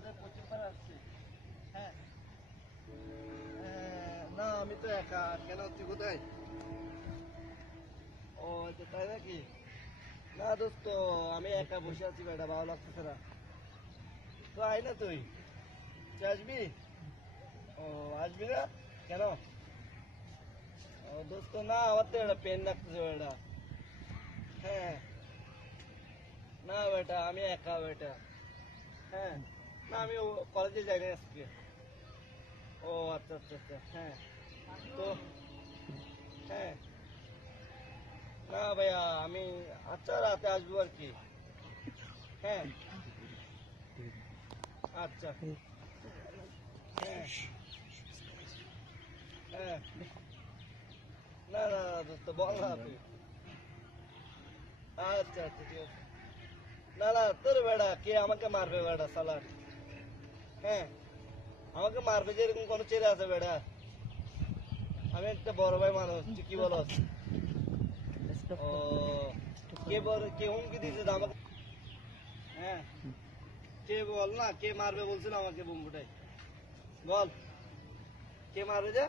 আমাদের পশ্চিমপাড়া আসছে। হ্যাঁ না আমি তো একা, কেন তুই কোথায়? ও আচ্ছা তাই নাকি? না দোস্ত আমি একা বসে আছি, বেটা ভালো লাগতেছে না। তো আয় না তুই আসবি? ও আসবি না কেন? ও দোস্ত না আমার তো একটা পেন লাগতেছে বেটা। হ্যাঁ না বেটা আমি একা বেটা। হ্যাঁ না আমি কলেজে যাই না আজকে। ও আচ্ছা আচ্ছা আচ্ছা হ্যাঁ। তো হ্যাঁ না ভাইয়া আমি আচ্ছা রাতে আসবো আর কি। হ্যাঁ আচ্ছা হ্যাঁ হ্যাঁ না না না দোস্ত বল না তুই। আচ্ছা আচ্ছা ঠিক আছে। না না তোর বেড়া কে আমাকে মারবে বেড়া সালার? হ্যাঁ আমাকে মারবে যে এরকম কোনো ছেলে আছে বেড়া? আমি একটা বড় ভাই মানুষ, তুই কি বলস? ও কে বল, কে হুমকি দিয়েছে যে আমাকে? হ্যাঁ কে বল না, কে মারবে বলছিল আমাকে বুমবুটাই? বল কে মারবে যে?